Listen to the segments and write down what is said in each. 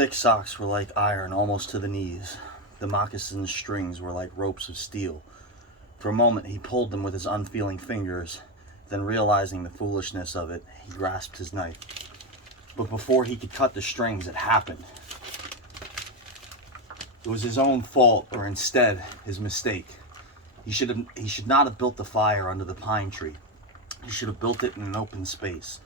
thick socks were like iron almost to the knees. The moccasin strings were like ropes of steel. For a moment he pulled them with his unfeeling fingers, then realizing the foolishness of it, he grasped his knife. But before he could cut the strings, it happened. It was his own fault, or instead, his mistake. He should not have built the fire under the pine tree. He should have built it in an open space.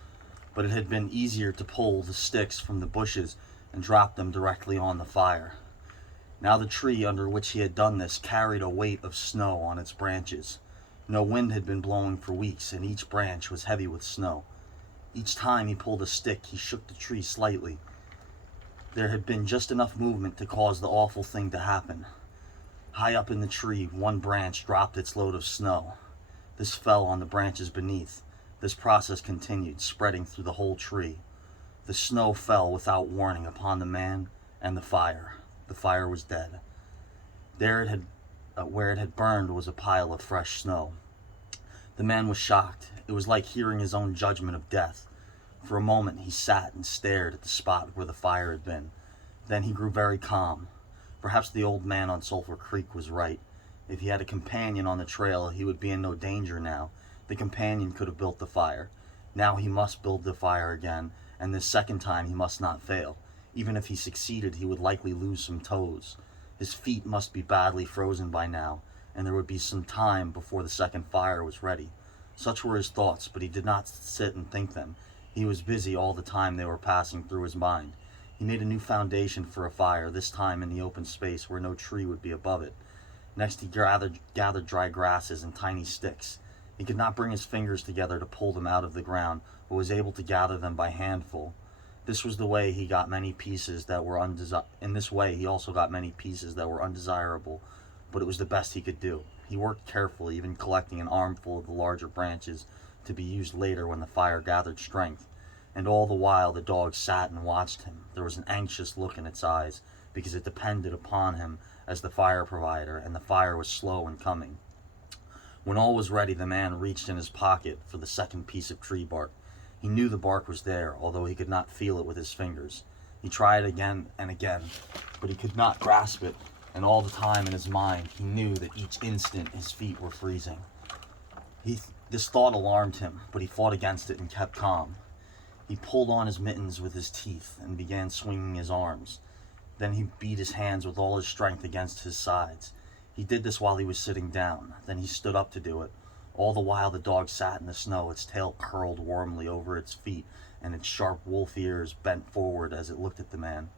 But it had been easier to pull the sticks from the bushes and drop them directly on the fire. Now the tree under which he had done this carried a weight of snow on its branches. No wind had been blowing for weeks, and each branch was heavy with snow. Each time he pulled a stick, he shook the tree slightly. There had been just enough movement to cause the awful thing to happen. High up in the tree, one branch dropped its load of snow. This fell on the branches beneath. This process continued, spreading through the whole tree. The snow fell without warning upon the man and the fire. The fire was dead. Where it had burned was a pile of fresh snow. The man was shocked. It was like hearing his own judgment of death. For a moment he sat and stared at the spot where the fire had been. Then he grew very calm. Perhaps the old man on Sulphur Creek was right. If he had a companion on the trail, he would be in no danger now. The companion could have built the fire. Now he must build the fire again, and this second time he must not fail. Even if he succeeded, he would likely lose some toes. His feet must be badly frozen by now, and there would be some time before the second fire was ready. Such were his thoughts, but he did not sit and think them. He was busy all the time they were passing through his mind. He made a new foundation for a fire, this time in the open space where no tree would be above it. Next he gathered dry grasses and tiny sticks. He could not bring his fingers together to pull them out of the ground, but was able to gather them by handful. This was the way he got many pieces that were In this way he also got many pieces that were undesirable, but it was the best he could do. He worked carefully, even collecting an armful of the larger branches to be used later when the fire gathered strength. And all the while the dog sat and watched him. There was an anxious look in its eyes, because it depended upon him as the fire provider, and the fire was slow in coming. When all was ready, the man reached in his pocket for the second piece of tree bark. He knew the bark was there, although he could not feel it with his fingers. He tried again and again, but he could not grasp it, and all the time in his mind he knew that each instant his feet were freezing. This thought alarmed him, but he fought against it and kept calm. He pulled on his mittens with his teeth and began swinging his arms. Then he beat his hands with all his strength against his sides. He did this while he was sitting down. Then he stood up to do it. All the while the dog sat in the snow, its tail curled warmly over its feet, and its sharp wolf ears bent forward as it looked at the man.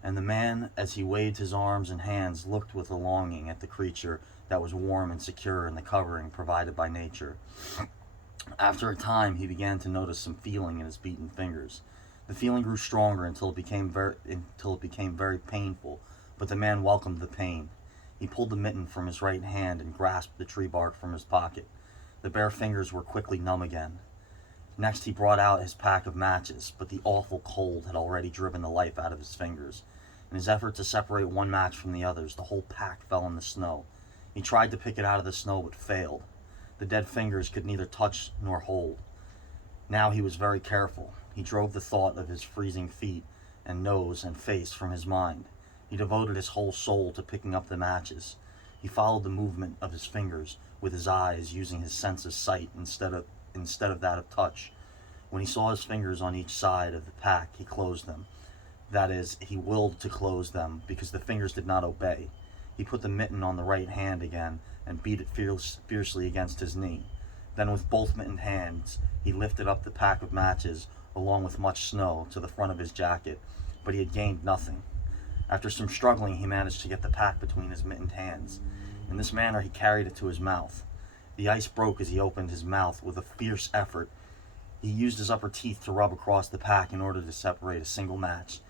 And the man, as he waved his arms and hands, looked with a longing at the creature that was warm and secure in the covering provided by nature. After a time, he began to notice some feeling in his beaten fingers. The feeling grew stronger until it became very painful, but the man welcomed the pain. He pulled the mitten from his right hand and grasped the tree bark from his pocket. The bare fingers were quickly numb again. Next he brought out his pack of matches, but the awful cold had already driven the life out of his fingers. In his effort to separate one match from the others, the whole pack fell in the snow. He tried to pick it out of the snow, but failed. The dead fingers could neither touch nor hold. Now he was very careful. He drove the thought of his freezing feet and nose and face from his mind. He devoted his whole soul to picking up the matches. He followed the movement of his fingers with his eyes, using his sense of sight instead of that of touch. When he saw his fingers on each side of the pack, he closed them. That is, he willed to close them, because the fingers did not obey. He put the mitten on the right hand again and beat it fiercely against his knee. Then with both mittened hands, he lifted up the pack of matches, along with much snow, to the front of his jacket, but he had gained nothing. After some struggling, he managed to get the pack between his mittened hands. In this manner, he carried it to his mouth. The ice broke as he opened his mouth with a fierce effort. He used his upper teeth to rub across the pack in order to separate a single match.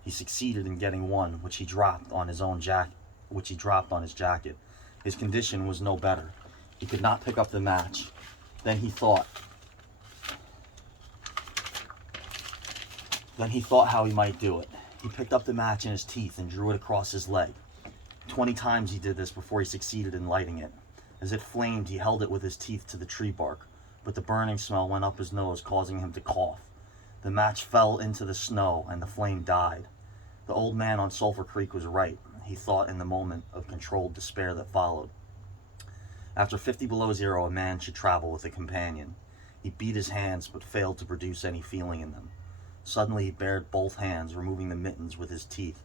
He succeeded in getting one, which he dropped on his jacket. His condition was no better. He could not pick up the match. Then he thought how he might do it. He picked up the match in his teeth and drew it across his leg. 20 times he did this before he succeeded in lighting it. As it flamed, he held it with his teeth to the tree bark, but the burning smell went up his nose, causing him to cough. The match fell into the snow, and the flame died. The old man on Sulphur Creek was right, he thought in the moment of controlled despair that followed. After 50 below zero, a man should travel with a companion. He beat his hands, but failed to produce any feeling in them. Suddenly he bared both hands, removing the mittens with his teeth.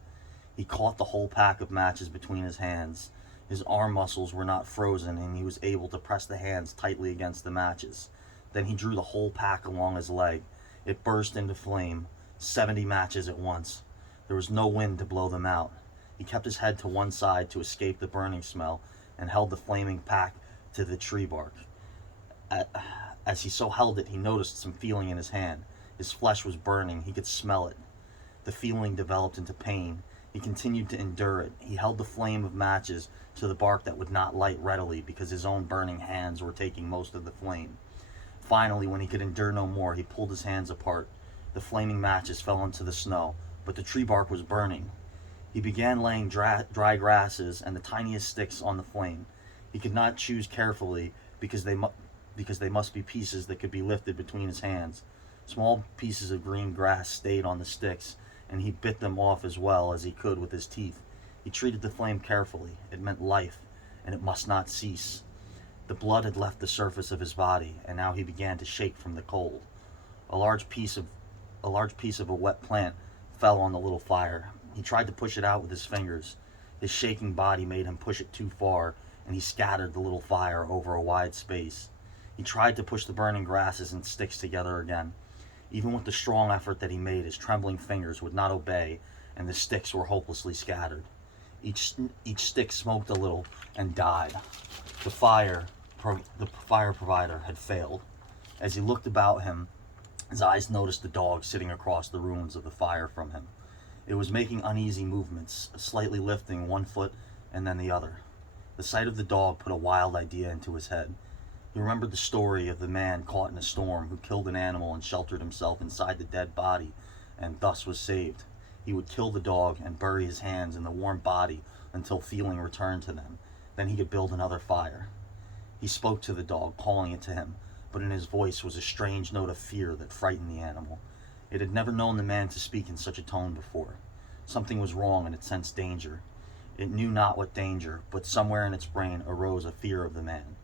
He caught the whole pack of matches between his hands. His arm muscles were not frozen, and he was able to press the hands tightly against the matches. Then he drew the whole pack along his leg. It burst into flame, 70 matches at once. There was no wind to blow them out. He kept his head to one side to escape the burning smell, and held the flaming pack to the tree bark. As he so held it, he noticed some feeling in his hand. His flesh was burning. He could smell it. The feeling developed into pain. He continued to endure it. He held the flame of matches to the bark that would not light readily because his own burning hands were taking most of the flame. Finally, when he could endure no more, he pulled his hands apart. The flaming matches fell into the snow, but the tree bark was burning. He began laying dry grasses and the tiniest sticks on the flame. He could not choose carefully because they must be pieces that could be lifted between his hands. Small pieces of green grass stayed on the sticks, and he bit them off as well as he could with his teeth. He treated the flame carefully. It meant life, and it must not cease. The blood had left the surface of his body, and now he began to shake from the cold. A large piece of a wet plant fell on the little fire. He tried to push it out with his fingers. His shaking body made him push it too far, and he scattered the little fire over a wide space. He tried to push the burning grasses and sticks together again. Even with the strong effort that he made, his trembling fingers would not obey, and the sticks were hopelessly scattered. Each stick smoked a little and died. The fire provider had failed. As he looked about him, his eyes noticed the dog sitting across the ruins of the fire from him. It was making uneasy movements, slightly lifting one foot and then the other. The sight of the dog put a wild idea into his head. He remembered the story of the man caught in a storm who killed an animal and sheltered himself inside the dead body and thus was saved. He would kill the dog and bury his hands in the warm body until feeling returned to them. Then he could build another fire. He spoke to the dog, calling it to him, but in his voice was a strange note of fear that frightened the animal. It had never known the man to speak in such a tone before. Something was wrong and it sensed danger. It knew not what danger, but somewhere in its brain arose a fear of the man.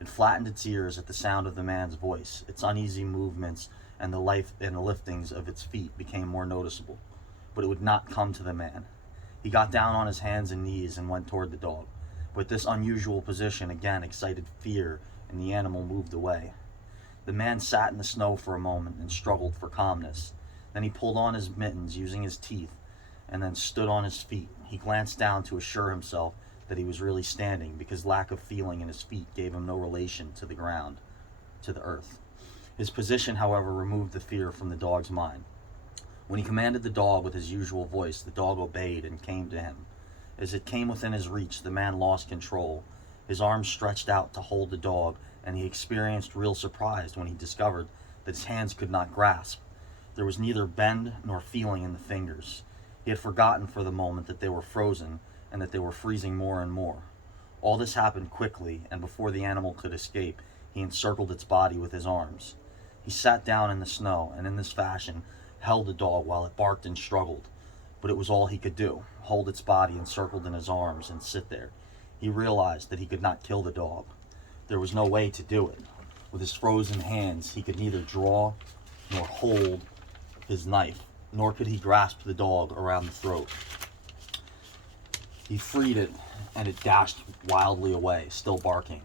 It flattened its ears at the sound of the man's voice. Its uneasy movements and the liftings of its feet became more noticeable, but it would not come to the man. He got down on his hands and knees and went toward the dog, but this unusual position again excited fear, and the animal moved away. The man sat in the snow for a moment and struggled for calmness. Then he pulled on his mittens using his teeth and then stood on his feet. He glanced down to assure himself that he was really standing, because lack of feeling in his feet gave him no relation to the ground, to the earth. His position, however, removed the fear from the dog's mind. When he commanded the dog with his usual voice, the dog obeyed and came to him. As it came within his reach, the man lost control. His arms stretched out to hold the dog, and he experienced real surprise when he discovered that his hands could not grasp. There was neither bend nor feeling in the fingers. He had forgotten for the moment that they were frozen and that they were freezing more and more. All this happened quickly, and before the animal could escape, he encircled its body with his arms. He sat down in the snow, and in this fashion held the dog while it barked and struggled. But it was all he could do, hold its body encircled in his arms and sit there. He realized that he could not kill the dog. There was no way to do it. With his frozen hands, he could neither draw nor hold his knife, nor could he grasp the dog around the throat. He freed it, and it dashed wildly away, still barking.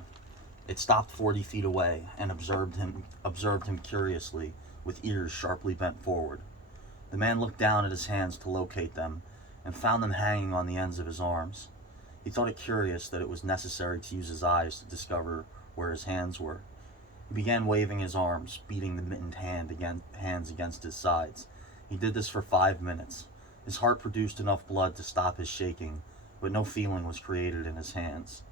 It stopped 40 feet away and observed him curiously, with ears sharply bent forward. The man looked down at his hands to locate them, and found them hanging on the ends of his arms. He thought it curious that it was necessary to use his eyes to discover where his hands were. He began waving his arms, beating the mittened hands against his sides. He did this for 5 minutes. His heart produced enough blood to stop his shaking, but no feeling was created in his hands.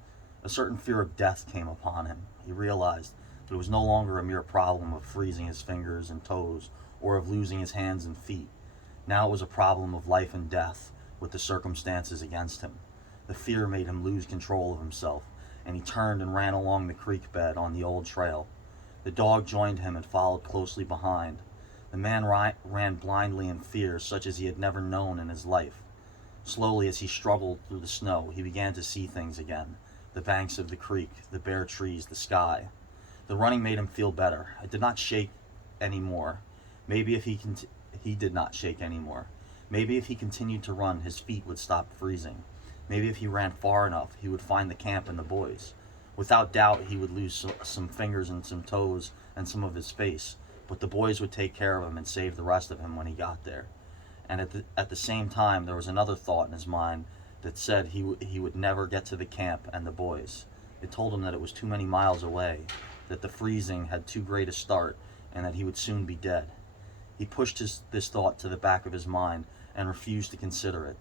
A certain fear of death came upon him. He realized that it was no longer a mere problem of freezing his fingers and toes, or of losing his hands and feet. Now it was a problem of life and death, with the circumstances against him. The fear made him lose control of himself, and he turned and ran along the creek bed on the old trail. The dog joined him and followed closely behind. The man ran blindly in fear such as he had never known in his life. Slowly, as he struggled through the snow, he began to see things again: the banks of the creek, the bare trees, the sky. The running made him feel better. It did not shake anymore. Maybe if he did not shake anymore. Maybe if he continued to run, his feet would stop freezing. Maybe if he ran far enough, he would find the camp and the boys. Without doubt, he would lose some fingers and some toes and some of his face, but the boys would take care of him and save the rest of him when he got there. And at the same time, there was another thought in his mind that said he would never get to the camp and the boys. It told him that it was too many miles away, that the freezing had too great a start, and that he would soon be dead. He pushed this thought to the back of his mind and refused to consider it.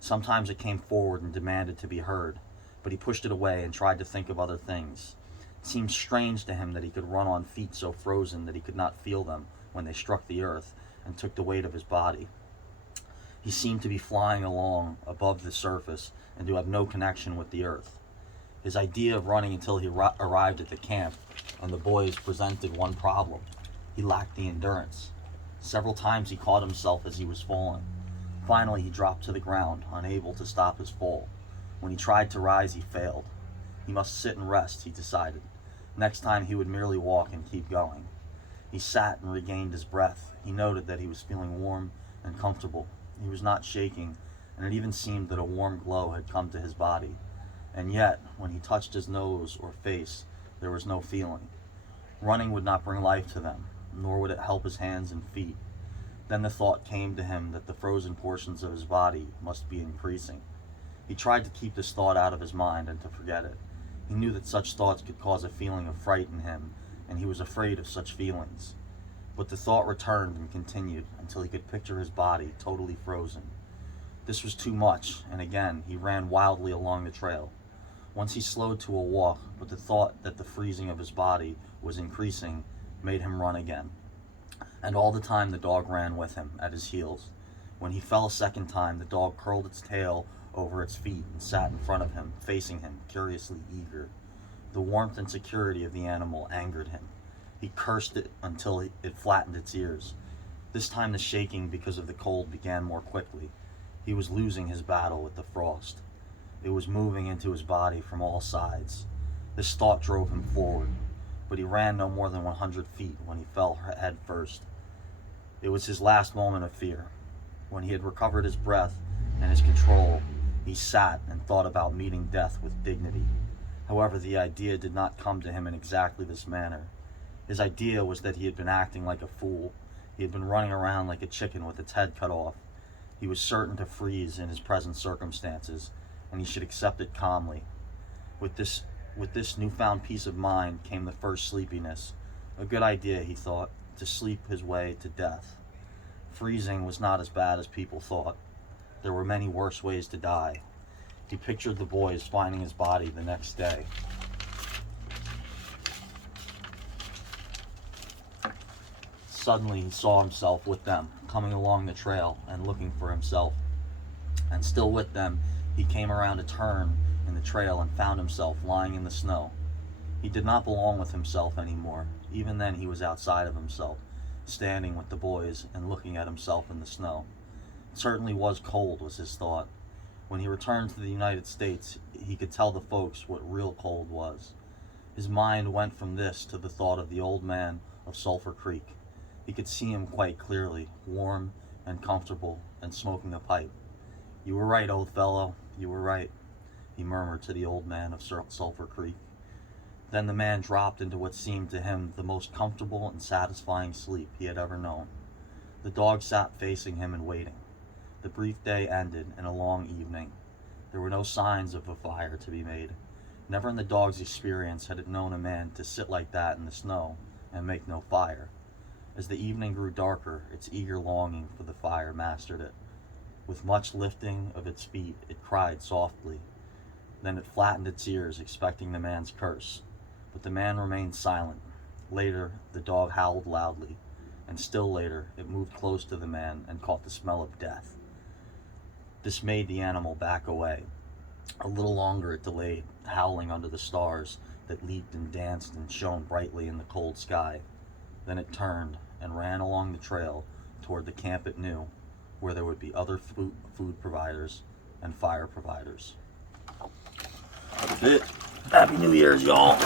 Sometimes it came forward and demanded to be heard, but he pushed it away and tried to think of other things. It seemed strange to him that he could run on feet so frozen that he could not feel them when they struck the earth and took the weight of his body. He seemed to be flying along above the surface and to have no connection with the earth. His idea of running until he arrived at the camp and the boys presented one problem: he lacked the endurance. Several times he caught himself as he was falling. Finally, he dropped to the ground, unable to stop his fall. When he tried to rise, he failed. He must sit and rest, he decided. Next time he would merely walk and keep going. He sat and regained his breath. He noted that he was feeling warm and comfortable. He was not shaking, and it even seemed that a warm glow had come to his body. And yet, when he touched his nose or face, there was no feeling. Running would not bring life to them, nor would it help his hands and feet. Then the thought came to him that the frozen portions of his body must be increasing. He tried to keep this thought out of his mind and to forget it. He knew that such thoughts could cause a feeling of fright in him, and he was afraid of such feelings. But the thought returned and continued until he could picture his body totally frozen. This was too much, and again he ran wildly along the trail. Once he slowed to a walk, but the thought that the freezing of his body was increasing made him run again. And all the time the dog ran with him, at his heels. When he fell a second time, the dog curled its tail over its feet and sat in front of him, facing him, curiously eager. The warmth and security of the animal angered him. He cursed it until it flattened its ears. This time the shaking because of the cold began more quickly. He was losing his battle with the frost. It was moving into his body from all sides. This thought drove him forward, but he ran no more than 100 feet when he fell head first. It was his last moment of fear. When he had recovered his breath and his control, he sat and thought about meeting death with dignity. However, the idea did not come to him in exactly this manner. His idea was that he had been acting like a fool. He had been running around like a chicken with its head cut off. He was certain to freeze in his present circumstances, and he should accept it calmly. With this newfound peace of mind came the first sleepiness. A good idea, he thought, to sleep his way to death. Freezing was not as bad as people thought. There were many worse ways to die. He pictured the boys finding his body the next day. Suddenly he saw himself with them, coming along the trail and looking for himself. And still with them, he came around a turn in the trail and found himself lying in the snow. He did not belong with himself anymore. Even then he was outside of himself, standing with the boys and looking at himself in the snow. It certainly was cold, was his thought. When he returned to the United States, he could tell the folks what real cold was. His mind went from this to the thought of the old man of Sulphur Creek. He could see him quite clearly, warm and comfortable and smoking a pipe. "You were right, old fellow, you were right," he murmured to the old man of Sulphur Creek. Then the man dropped into what seemed to him the most comfortable and satisfying sleep he had ever known. The dog sat facing him and waiting. The brief day ended in a long evening. There were no signs of a fire to be made. Never in the dog's experience had it known a man to sit like that in the snow and make no fire. As the evening grew darker, its eager longing for the fire mastered it. With much lifting of its feet, it cried softly. Then it flattened its ears, expecting the man's curse. But the man remained silent. Later, the dog howled loudly, and still later, it moved close to the man and caught the smell of death. This made the animal back away. A little longer it delayed, howling under the stars that leaped and danced and shone brightly in the cold sky. Then it turned and ran along the trail toward the camp it knew, where there would be other food providers and fire providers. That's it. Happy New Year's, y'all.